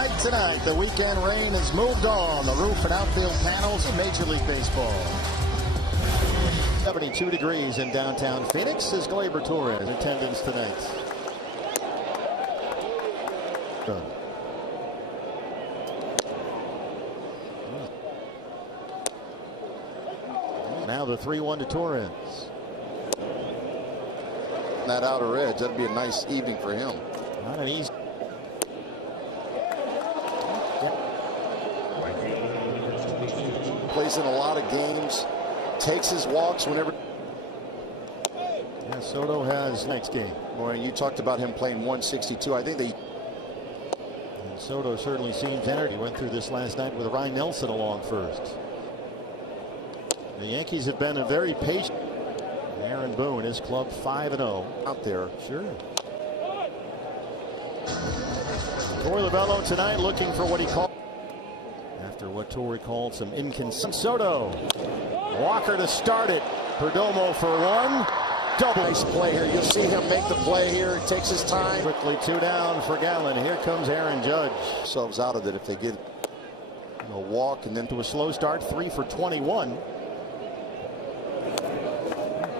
night tonight. The weekend rain has moved on the roof and outfield panels of Major League Baseball. 72 degrees in downtown Phoenix as Gleyber Torres in attendance tonight. Done. Now the 3-1 to Torres. That outer edge, that'd be a nice evening for him. Not an easy. Plays in a lot of games, takes his walks whenever. Yeah, Soto has next game. Boy, you talked about him playing 162. I think they. And Soto certainly seems energy. Went through this last night with Ryan Nelson along first. The Yankees have been a very patient. Aaron Boone, his club 5-0 out there. Sure. Torey Lovullo tonight looking for what he called. After what Torey called some inconsistent. Soto. Walker to start it. Perdomo for one. Double. Nice play here. You'll see him make the play here. It takes his time. Quickly 2 down for Gallen. Here comes Aaron Judge. Themselves out of it if they get a walk and then to a slow start. 3 for 21.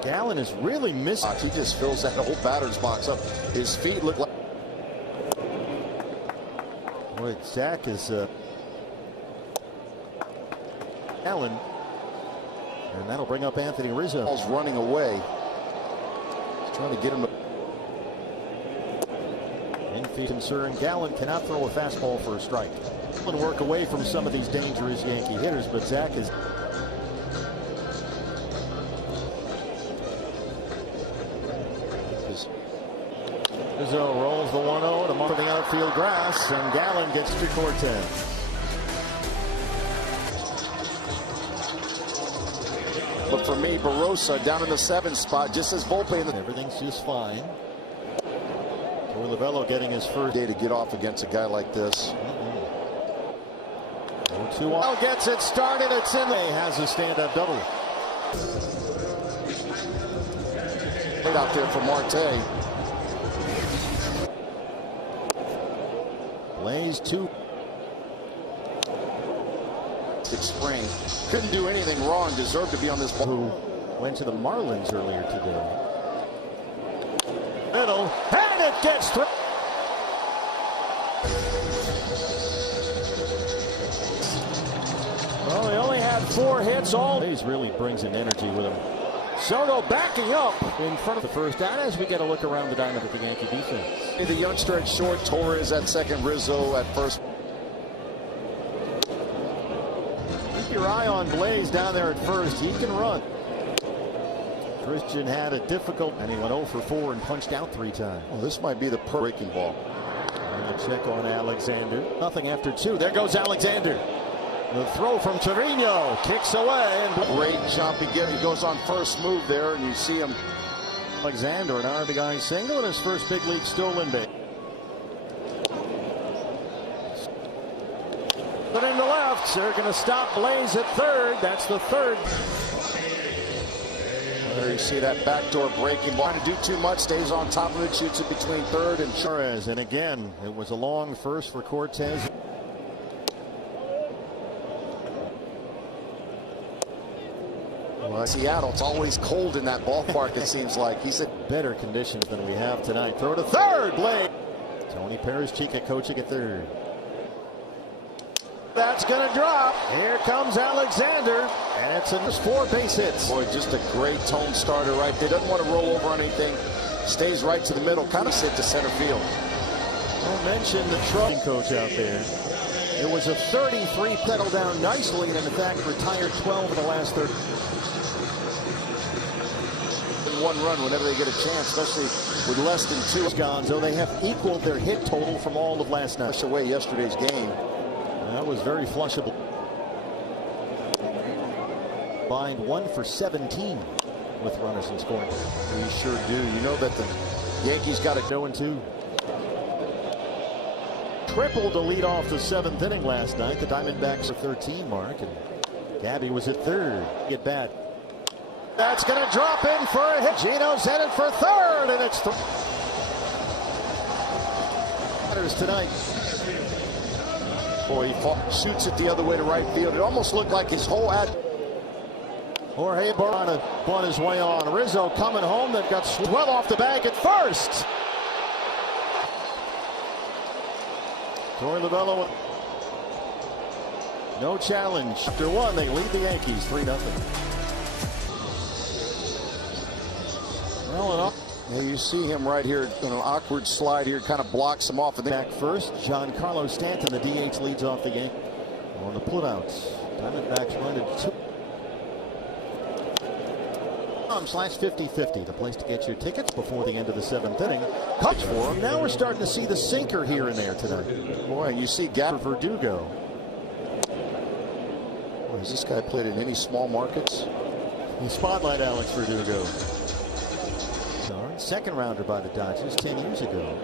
Gallen is really missing. He just fills that whole batter's box up. His feet look like. Boy, Zach is Allen, and that'll bring up Anthony Rizzo. Ball's running away. He's trying to get him. Infield concern. Gallen cannot throw a fastball for a strike. He'll work away from some of these dangerous Yankee hitters, but Zach is. Rizzo rolls the 1-0 to mark the outfield grass, and Gallen gets to Cortez. But for me, Barossa down in the 7th spot, just as Volpe. Everything's just fine. Torey Lovullo getting his first day to get off against a guy like this. 0-2 gets it started. It's in. He has a stand-up double. Right out there for Marte. Blaze 2. Spring couldn't do anything wrong. Deserved to be on this ball. Who went to the Marlins earlier today. Middle, and it gets through. Well, he only had 4 hits. All these really brings an energy with him. Soto backing up in front of the first down as we get a look around the diamond at the Yankee defense. The youngster at short, Torres at second, Rizzo at first. Keep your eye on Blaze down there at first. He can run. Christian had a difficult, and he went 0 for 4 and punched out 3 times. Well, this might be the breaking ball. And a check on Alexander. Nothing after 2. There goes Alexander. The throw from Torino kicks away. And great jump. He goes on first move there, and you see him. Alexander, an RBI single, and his first big league stolen base. But in the left, they're going to stop Blaze at third. That's the 3rd. There you see that backdoor breaking ball. Trying to do too much, stays on top of it, shoots it between 3rd and Torres. And again, it was a long first for Cortez. Well, Seattle, it's always cold in that ballpark, it seems like. He said better conditions than we have tonight. Throw to 3rd, Blaze. Tony Perez-Chica coaching at 3rd. That's going to drop. Here comes Alexander, and it's in 4 base hits. Boy, just a great tone starter right there. Doesn't want to roll over on anything. Stays right to the middle, kind of sit to center field. I'll mention the Trump coach out there. It was a 33, settled down nicely, and in fact retired 12 of the last 30. 1 run whenever they get a chance, especially with less than 2. Gonzo, they have equaled their hit total from all of last night. Push away yesterday's game. That was very flushable. Bind 1 for 17 with runners in scoring. We sure do. You know that the Yankees got to go 2. Triple to lead off the 7th inning last night. The Diamondbacks a 13 mark, and Gabby was at 3rd. Get bat. That's going to drop in for a hit. Gino's headed for 3rd, and it's tonight. Boy, he shoots it the other way to right field. It almost looked like his whole Jorge Barana won his way on. Rizzo coming home. They've got well off the bag at first. Torey Lovullo. No challenge. After one, they lead the Yankees 3-0. Well, yeah, you see him right here in an awkward slide here, kind of blocks him off. And then back first, Giancarlo Stanton, the DH, leads off the game on the putouts. Diamondbacks run at 2. /50/50, the place to get your tickets before the end of the 7th inning. Cuts for him. Now we're starting to see the sinker here and there tonight. Boy, you see Gap for Verdugo. Boy, has this guy played in any small markets? The spotlight Alex Verdugo. Second rounder by the Dodgers 10 years ago.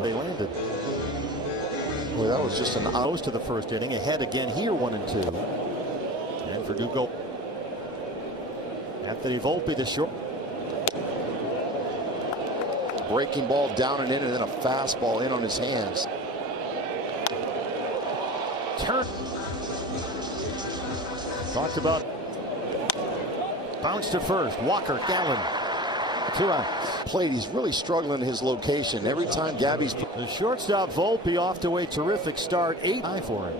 They landed. Boy, that was just an most to the first inning. Ahead again here, 1-2. And Verdugo. Anthony Volpe, the short. Breaking ball down and in, and then a fastball in on his hands. Turn. Talked about. Bounce to first. Walker, Gallen. 2 outs. Plate. He's really struggling in his location. Every time Gabby's. The shortstop Volpe off to a terrific start. 8 high for him.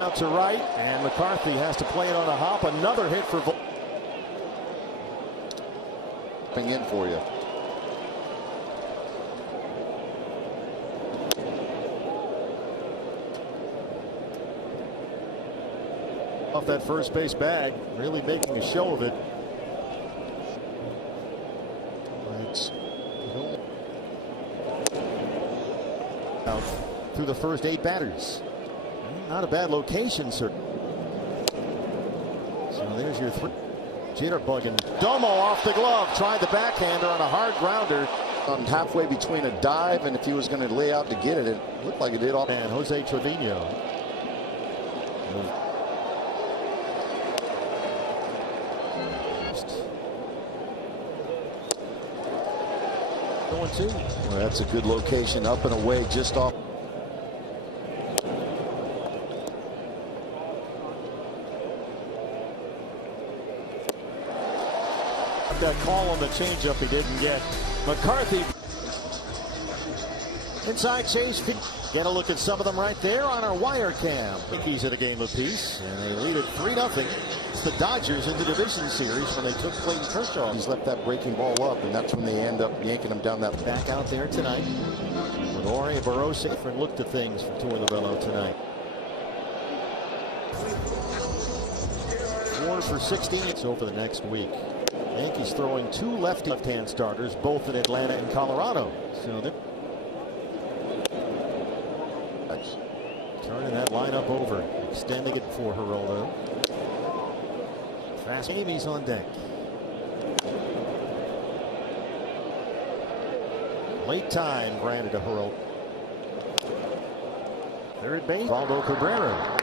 Out to right, and McCarthy has to play it on a hop. Another hit for Volpe. In for you. Off that first base bag, really making a show of it. Out through the first 8 batters. Not a bad location, sir. So there's your 3. Jitterbugging. Domo off the glove. Tried the backhander on a hard grounder. Halfway between a dive and if he was going to lay out to get it, it looked like it did off. And Jose Trevino. Going 2. Well, that's a good location, up and away, just off. That call on the changeup he didn't get. McCarthy inside Chase. Get a look at some of them right there on our wire cam. Yankees at a game apiece, and they lead it 3-0. It's the Dodgers in the division series when they took Clayton Kershaw. He's left that breaking ball up, and that's when they end up yanking him down that. Back out there tonight with Jorge Barroso. Different look to things for Torey Lovullo tonight. 4 for 16. It's over the next week. Yankees throwing 2 left-hand starters, both in Atlanta and Colorado. So they're turning that lineup over, extending it for Geraldo. Fast Amy's on deck. Late time granted to Geraldo. Third base, Valdo Cabrera.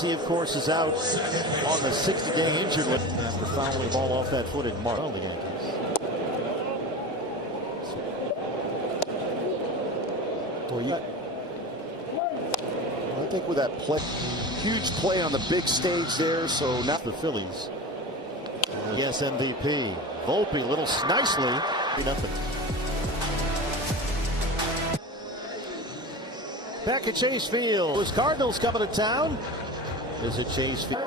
He, of course, is out on the 60-day injured list after fouling the ball off that foot in March. The Yankees. Well, I think with that play, huge play on the big stage there. So now the Phillies. Yes, MVP. Volpe, a little nicely. Nothing. Back at Chase Field. Those Cardinals coming to town. Is it Chase Field?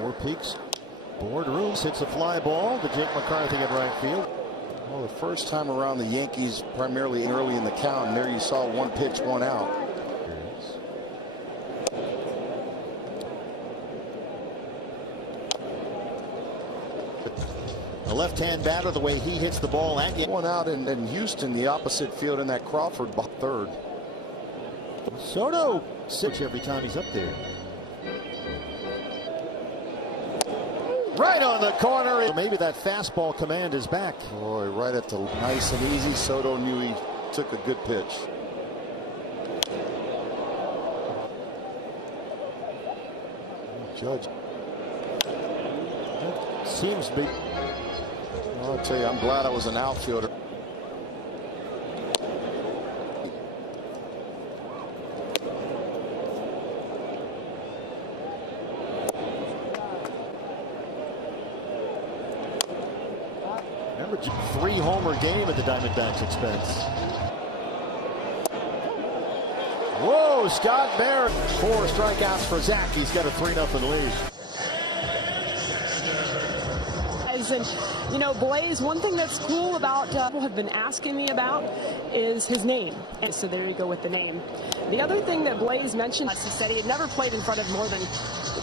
4 Peaks. Boardroom hits a fly ball to Jake McCarthy at right field. Well, the first time around, the Yankees primarily early in the count, and there you saw 1 pitch, 1 out. A left-hand batter, the way he hits the ball at you. 1 out in Houston, the opposite field in that Crawford third. Soto sits every time he's up there. Right on the corner. Maybe that fastball command is back. Boy, right at the nice and easy. Soto knew he took a good pitch. Judge. seems to be. I'll tell you, I'm glad I was an outfielder. Remember, 3-homer game at the Diamondbacks' expense. Whoa, Scott Barrett. 4 strikeouts for Zach. He's got a 3-0 lead. And, you know, Blaze, one thing that's cool about people have been asking me about is his name. And so there you go with the name. The other thing that Blaze mentioned, he said he had never played in front of more than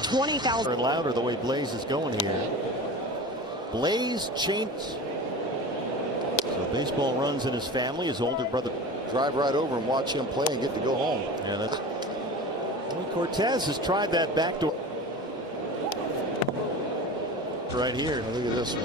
20,000. Louder the way Blaze is going here. Blaze changed. So baseball runs in his family. His older brother. Drive right over and watch him play and get to go home. Yeah, that's. Well, Cortez has tried that backdoor. Right here. Now look at this one.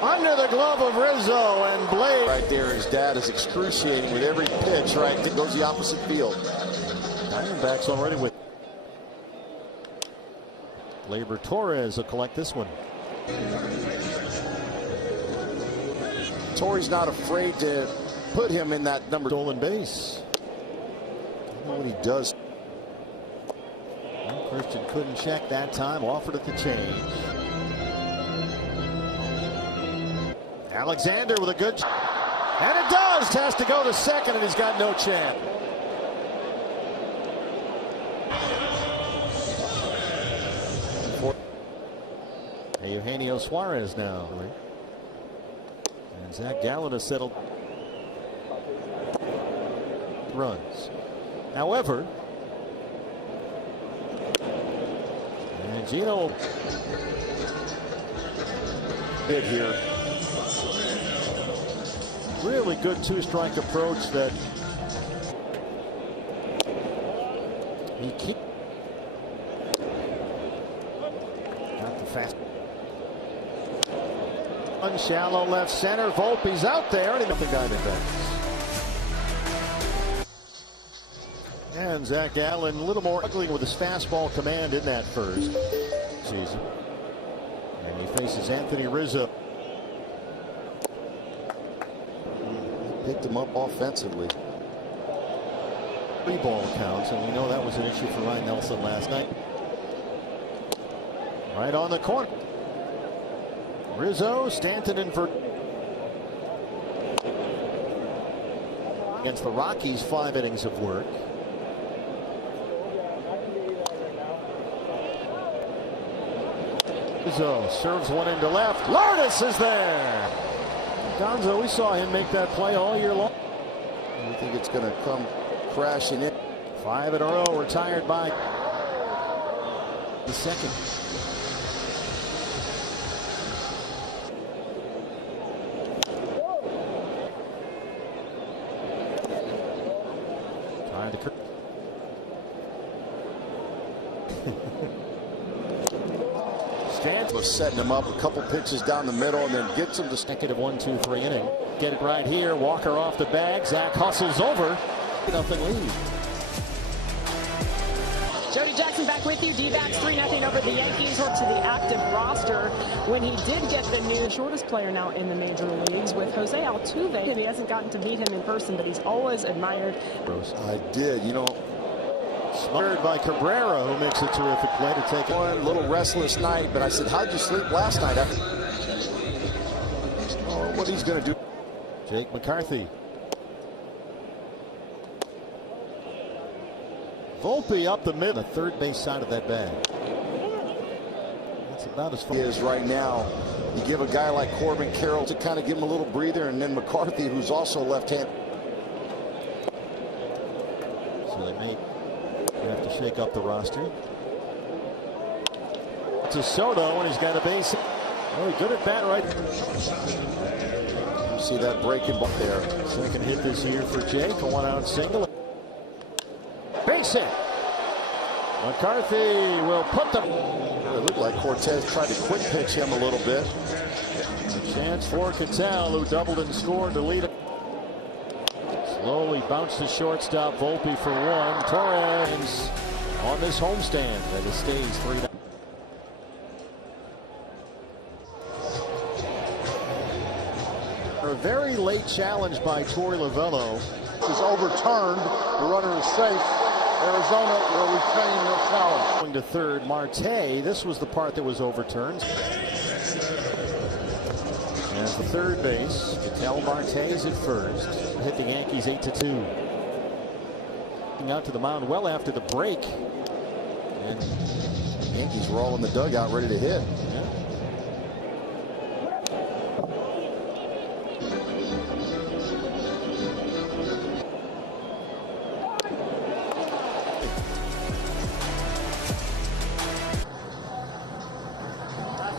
Under the glove of Rizzo and Blaze. Right there, his dad is excruciating with every pitch. Right, it goes the opposite field. Diamondbacks already with. Labor Torres will collect this one. Torrey's not afraid to put him in that number. Stolen base. I know what he does. Well, Christian couldn't check that time. Offered it to change. Alexander with a good. And it does. Has to go to second, and he's got no chance. Eugenio Suarez now. And Zach Gallen has settled runs. However, and Gino did here. Really good 2-strike approach that he keeps. Got the fast. Shallow left center. Volpe's out there. And nothing Diamondbacks. And Zach Gallen a little more ugly with his fastball command in that first season. And he faces Anthony Rizzo. He picked him up offensively. 3-ball counts, and we know that was an issue for Ryan Nelson last night. Right on the corner. Rizzo, Stanton in for against the Rockies. 5 innings of work. Rizzo serves one into left. Lourdes is there. Gonzo, we saw him make that play all year long. I think it's going to come crashing in. 5 in a row, retired by the second. Stanton was setting him up a couple pitches down the middle and then gets him to negative 1-2-3 inning. Get it right here. Walker off the bag. Zach hustles over. Nothing lead. Jody Jackson back with you. D-backs 3-0 over the Yankees. Up to the active roster when he did get the new shortest player now in the major leagues with Jose Altuve. He hasn't gotten to meet him in person, but he's always admired. I did. You know, smothered by Cabrera, who makes a terrific play to take one. A little restless night, but I said, how'd you sleep last night? What he's going to do. Jake McCarthy. Volpe up the mid, the third base side of that bag. That's about as far as is right now. You give a guy like Corbin Carroll to kind of give him a little breather, and then McCarthy, who's also left-handed. So they may have to shake up the roster. To Soto, and he's got a base. Oh, good at bat right. You see that breaking ball there. Second hit this year for Jake. A 1-out single. Base hit. McCarthy will put the. It looked like Cortez tried to quick pitch him a little bit. A chance for Cattell, who doubled and scored to lead it. Slowly bounced to shortstop. Volpe for 1. Torres on this homestand that it stays 3-0. A very late challenge by Torey Lovullo. Is overturned. The runner is safe. Arizona will retain their challenge. Going to third, Marte. This was the part that was overturned. As the third base, Ketel Marte's at first. Hit the Yankees 8-2. Out to the mound well after the break. And The Yankees were all in the dugout ready to hit. yeah.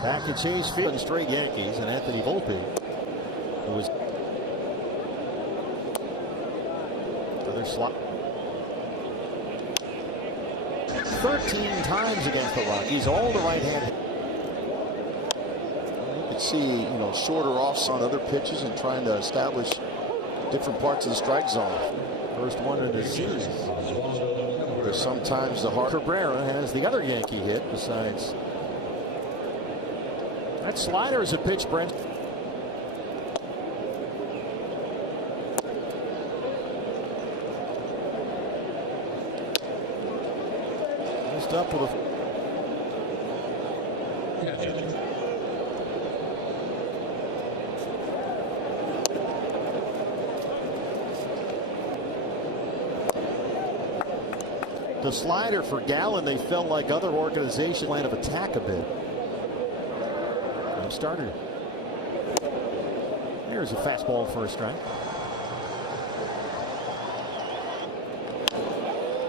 Back at Chase Field, straight Yankees, and Anthony Volpe, who was for their slot 13 times against the Rockies, all the right hand. You could see, shorter offs on other pitches and trying to establish different parts of the strike zone. First one of the season. There's sometimes the hard. Cabrera has the other Yankee hit besides. That slider is a pitch, Brent. Just up with a. The slider for Gallen, they felt like other organizations line of attack a bit. Starter. There's a fastball for a strike.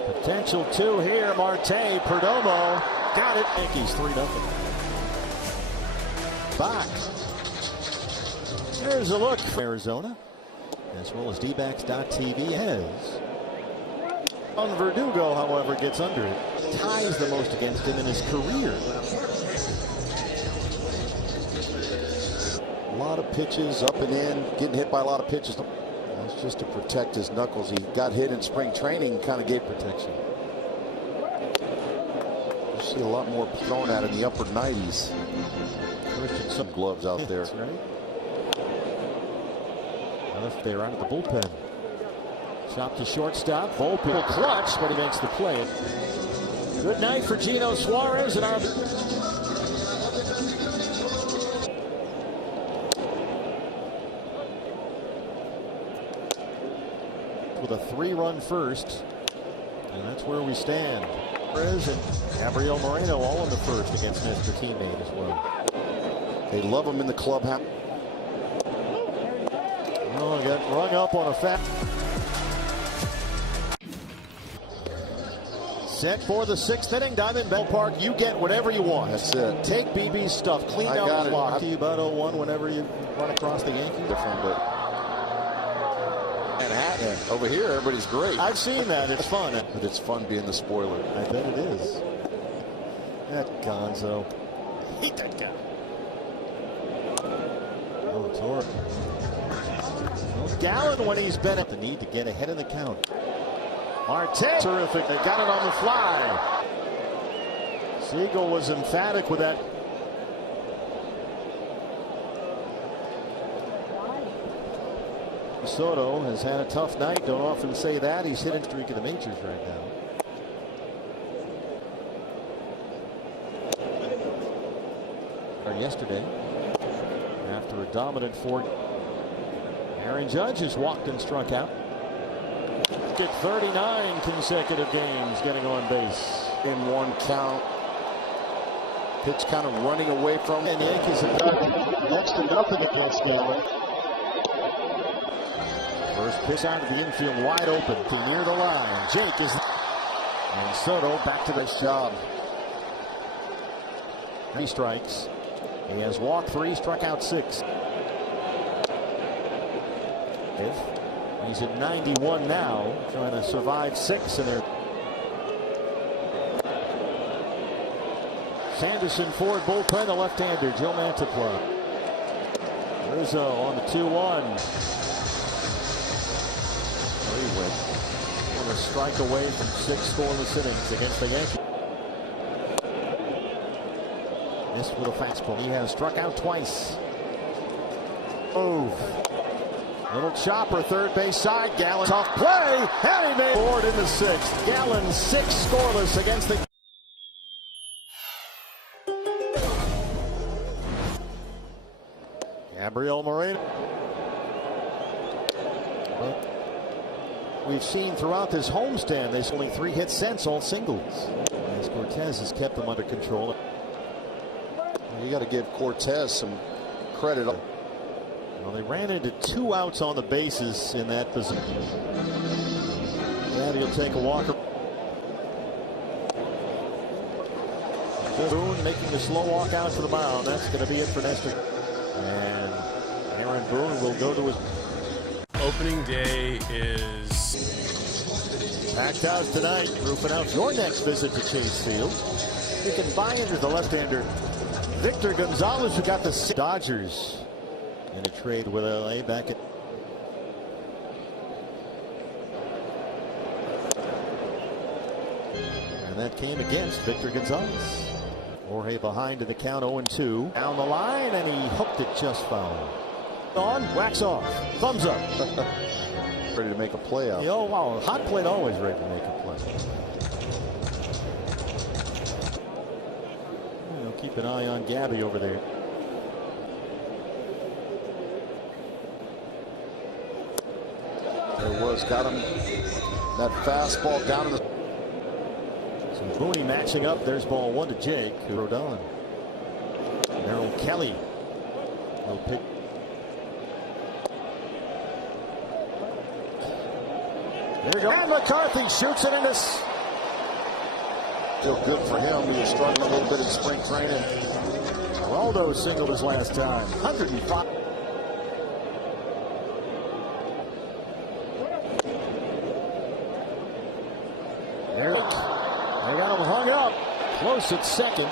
Potential 2 here. Marte, Perdomo got it. Yankees 3-0. Bach. There's a look for Arizona, as well as DBacks.TV has. On Verdugo, however, gets under it. Ties the most against him in his career. A lot of pitches up and in, getting hit by a lot of pitches. That's just to protect his knuckles. He got hit in spring training, kind of gave protection. You see a lot more thrown at in the upper 90s. Some gloves out there. That's right. Left there out of the bullpen. Shot to shortstop. Volpe will clutch, but he makes the play. Good night for Gino Suarez and our. With a 3-run first, and that's where we stand. Perez and Gabriel Moreno all in the first against an extra teammate as well. They love him in the clubhouse. Oh, got rung up on a set for the 6th inning. Diamondback Park, you get whatever you want. That's it. Take BB's stuff, clean I down got the it. clock to you about 0-1 whenever you run across the Yankees. Different, but Manhattan over here, everybody's great. I've seen that. It's fun. But it's fun being the spoiler. I bet it is. That Gonzo. Hate that guy. Oh, Torque. Well, Gallen, when he's been at the need to get ahead of the count. Marte, terrific. They got it on the fly. Siegel was emphatic with that. Soto has had a tough night. Don't often say that. He's hitting streak in the majors right now. Or yesterday, after a dominant 4, Aaron Judge has walked and struck out. Get 39 consecutive games getting on base. In one count. Pitch kind of running away from. And the Yankees have done next to nothing against Gallen. First pitch out of the infield, wide open to near the line. Jake is. And Soto back to the job. 3 strikes. He has walked 3, struck out 6. He's at 91 now, trying to survive 6 in there. Sanderson Ford bullpen, the left-hander, Joe Mantiply. Rizzo on the 2-1. One of a strike away from 6 scoreless innings against the Yankees. Missed with a fastball. He has struck out twice. Move. Little chopper, third base side. Gallen off play. And he made forward in the 6th. Gallen 6 scoreless against the. Gabriel Moreno. But we've seen throughout this homestand, there's only 3 hits since, all singles. As Cortez has kept them under control. You got to give Cortez some credit. Well, they ran into 2 outs on the bases in that position. And he'll take a walker. Boone making the slow walk out to the mound. That's going to be it for Nestor. And Aaron Boone will go to his. Opening day is packed out tonight. Roofing out your next visit to Chase Field. You can buy into the left-hander Victor Gonzalez, who got the Dodgers in a trade with LA back at. And that came against Victor Gonzalez. Jorge behind in the count, 0-2. Down the line, and he hooked it just foul. On, wax off, thumbs up. Ready to make a play out. Oh, wow, hot plate always ready to make a play. Keep an eye on Gabby over there. There was, got him that fastball down in the. So Booney matching up. There's ball 1 to Jake. Rodon. Merrill Kelly will pick. There we go. And McCarthy shoots it into. Feel good for him. He was struggling a little bit in spring training. Waldo singled his last time. 105. There. They got him hung up. Close at second.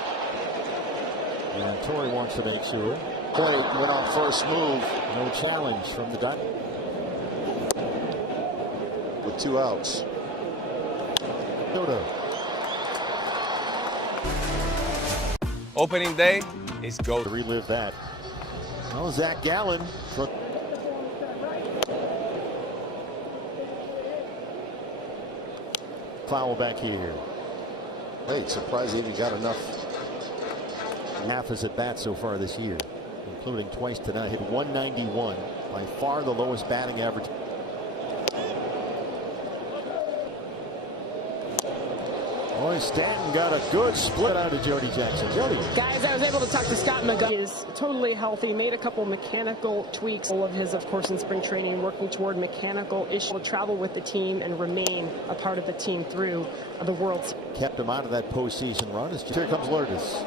And Torrey wants to make sure. Play went on first move. No challenge from the Diamondbacks. With 2 outs. Dodo. opening day is go. To relive that. Well, Zach Gallen. Foul back here. Hey, surprised he even got enough. Half his at bat so far this year, including twice tonight. Hit 191, by far the lowest batting average. Boy, Stanton got a good split out of Jody Jackson. Jody. Guys, I was able to talk to Scott McGuff. He is totally healthy. Made a couple mechanical tweaks. All of his, of course, in spring training, working toward mechanical issues. Will travel with the team and remain a part of the team through the World Series. Kept him out of that postseason run. Here comes Lourdes.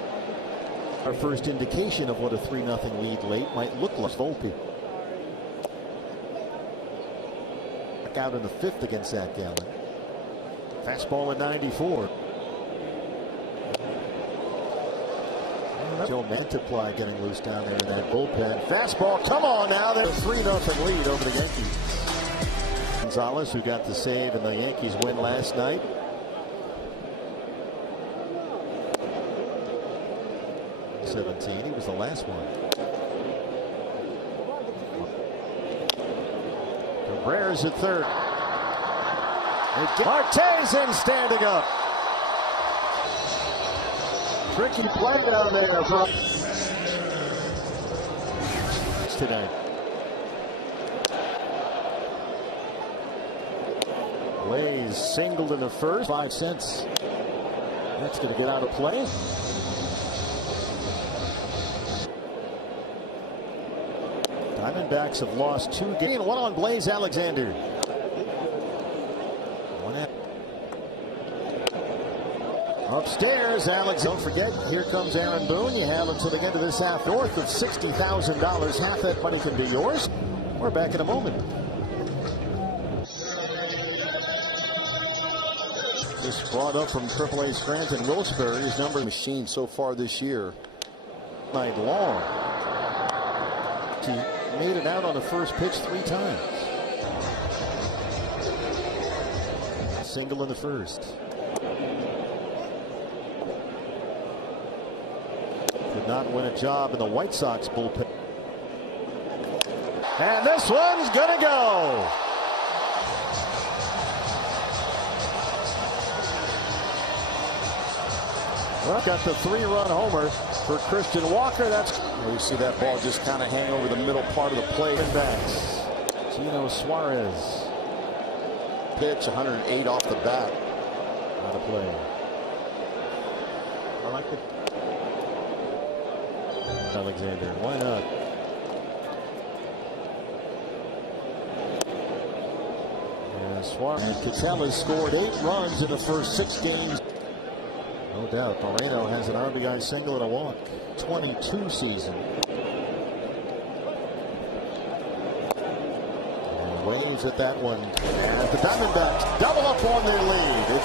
Our first indication of what a 3-0 lead late might look like. Volpe. Back out in the 5th against Zach Gallen. Fastball at 94. Joe Mantiply getting loose down there in that bullpen. Fastball, come on now. There's a 3-0 lead over the Yankees. Gonzalez, who got the save in the Yankees win last night. He was the last one. Cabrera's at third. Marte's in standing up. Tricky play down there tonight. Blaze singled in the first. 5 cents. That's going to get out of play. Diamondbacks have lost 2 games. One on Blaze Alexander. Upstairs, Alex. Don't forget, here comes Aaron Boone. You have until the end of this half. North of $60,000. Half that money can be yours. We're back in a moment. Just brought up from AAA Scranton Wilkes-Barre. His number machine so far this year. Night long. He made it out on the first pitch 3 times. single in the first. Could not win a job in the White Sox bullpen. And this one's gonna go. Well, got the 3-run homer for Christian Walker. That's you see that ball just kind of hang over the middle part of the plate. Diamondbacks. Gino Suarez. Pitch 108 off the bat. Out of play. I like it. Alexander, why not? And Suarez and Cattell has scored 8 runs in the first 6 games. No doubt, Moreno has an RBI single and a walk. 22 season. And waves at that one. And the Diamondbacks double up on their lead.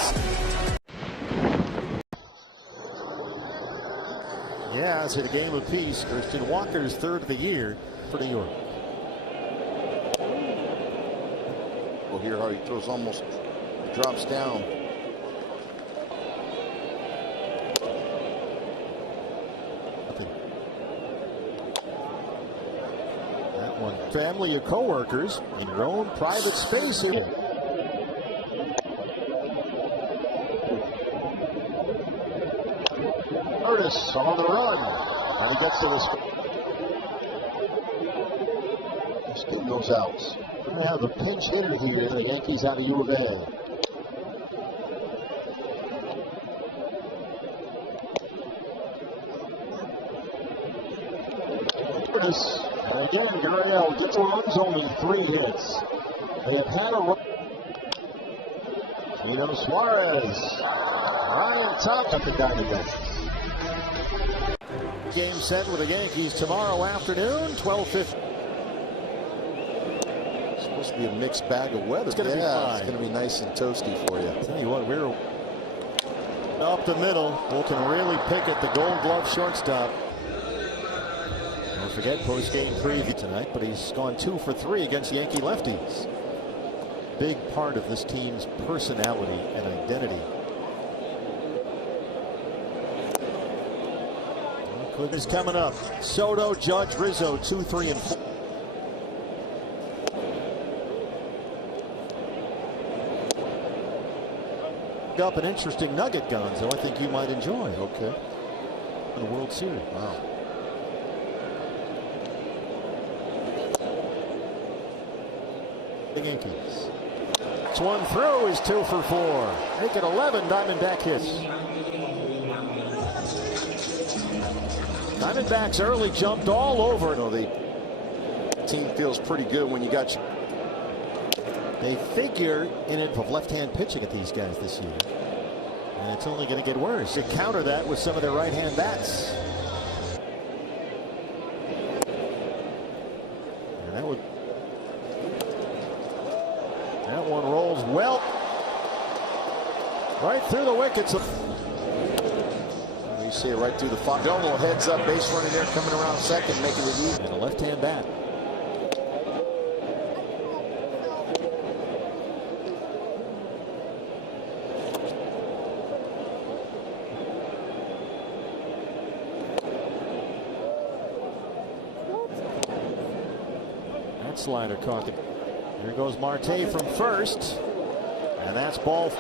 Yeah, it's a game apiece. Christian Walker's 3rd of the year for New York. We'll hear how he throws, almost drops down. That one, family of co-workers in your own private space here. Curtis on the run, and he gets to the spin goes out. We have a pinch hitter here. The Yankees out of U of A. Curtis, and again, Gurriel gets the runs, only 3 hits. They have had a run. Gino Suarez, Ryan Top at the Diamondbacks. Game set with the Yankees tomorrow afternoon, 12:50. Supposed to be a mixed bag of weather. It's going to be fine. It's going to be nice and toasty for you. Tell you what, we're up the middle. Can really pick at the Gold Glove shortstop. Don't forget post-game preview tonight, but he's gone 2 for 3 against Yankee lefties. Big part of this team's personality and identity. Is coming up. Soto, Judge, Rizzo, 2, 3, and 4. Up an interesting nugget, Gonzo. I think you might enjoy. Okay. In the World Series. Wow. The Yankees. It's one through. Is 2 for 4. Make it 11 Diamondback hits. Diamondbacks early jumped all over. You know, the team feels pretty good when you got you. They figure in it of left-hand pitching at these guys this year. And it's only going to get worse. They counter that with some of their right-hand bats. And that one rolls well. Right through the wickets. You see it right through the fog. Domo heads up, base runner there, coming around second, making it easy. And a left-hand bat. That slider caught it. Here goes Marte from first, and that's ball.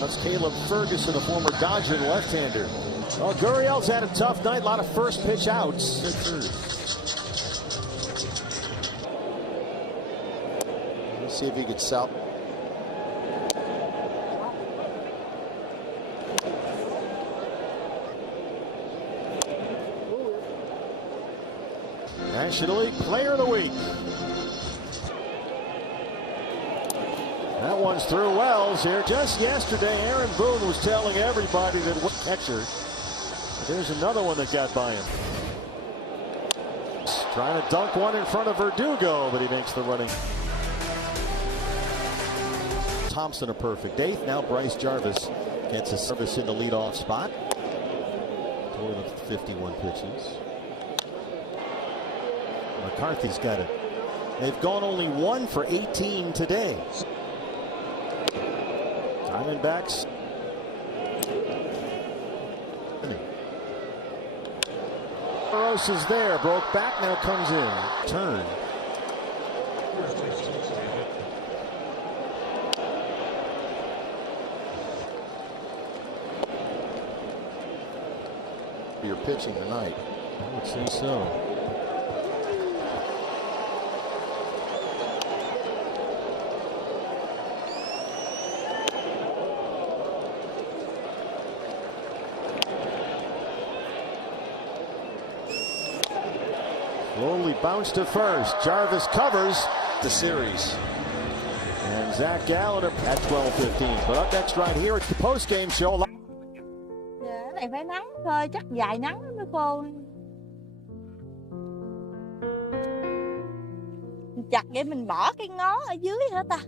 That's Caleb Ferguson, a former Dodger left-hander. Oh, Gurriel's had a tough night. A lot of first pitch outs. Let's see if he could south. National League Player of the Week. That one's through Wells here. Just yesterday, Aaron Boone was telling everybody that what catcher. There's another one that got by him. Trying to dunk one in front of Verdugo, but he makes the running. Thompson a perfect 8th. Now Bryce Jarvis gets a service in the leadoff spot. Total of 51 pitches. McCarthy's got a They've gone only 1 for 18 today. Diamondbacks. Rose is there, broke back, now comes in. Turn. You're pitching tonight. I would say so. Slowly bounced to first. Jarvis covers The series. and Zach Gallen at 12:15. But up next right here, it's the post-game show. Cái này phải nắng thôi, chắc dài nắng mới khô. Chặt vậy mình bỏ cái ngó ở dưới hả ta?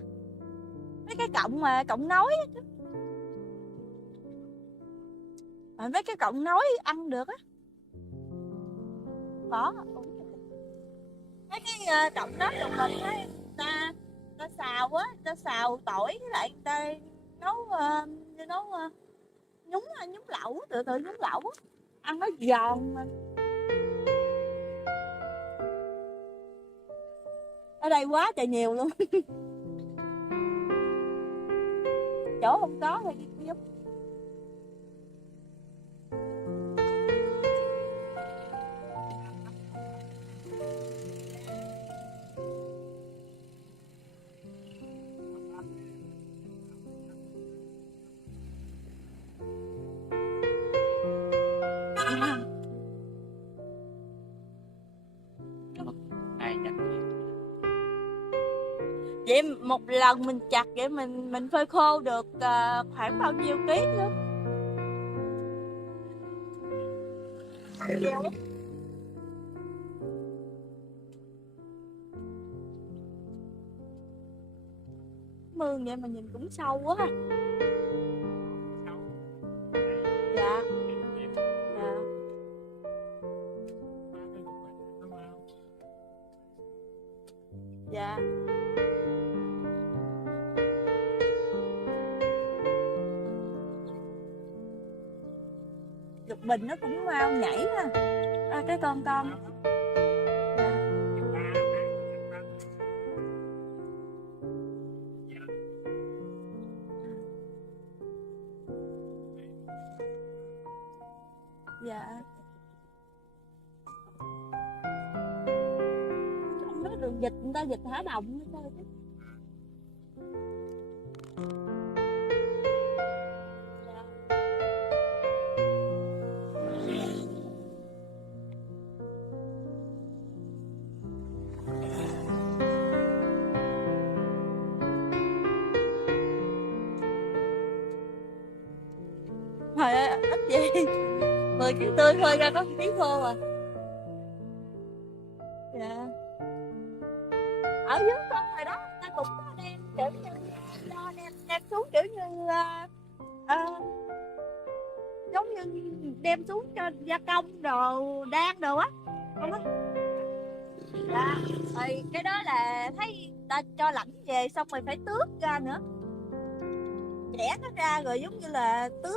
Mấy cái cọng mà cọng nối á. Mấy cái cọng nối ăn được á. Bỏ. Mấy cái cọng đó của mình á, ta xào á, ta xào tỏi với lại ta nấu nhúng lẩu, tự nhúng lẩu á, ăn nó giòn mà. Ở đây quá trời nhiều luôn. Chỗ không có thì giúp. Vậy một lần mình chặt vậy mình phơi khô được khoảng bao nhiêu ký nữa? Mương vậy mà nhìn cũng sâu quá ha. Dạ. Dạ. Dạ. Lục bình nó cũng nhảy ha. Cái con. Dạ. Trong đó đường vịt người ta vịt thả đồng hay sao chứ? Trời ơi, ít gì 10 kg tươi thôi ra có 1 kg khô à. Dạ. Ở dưới con hồi đó ta cũng có đem kiểu như đo đem xuống kiểu như giống như đem xuống cho gia công đồ đan đồ á, không á. Dạ. Thì cái đó là thấy ta cho lạnh về xong rồi phải tước ra nữa, chẻ nó ra rồi giống như là tước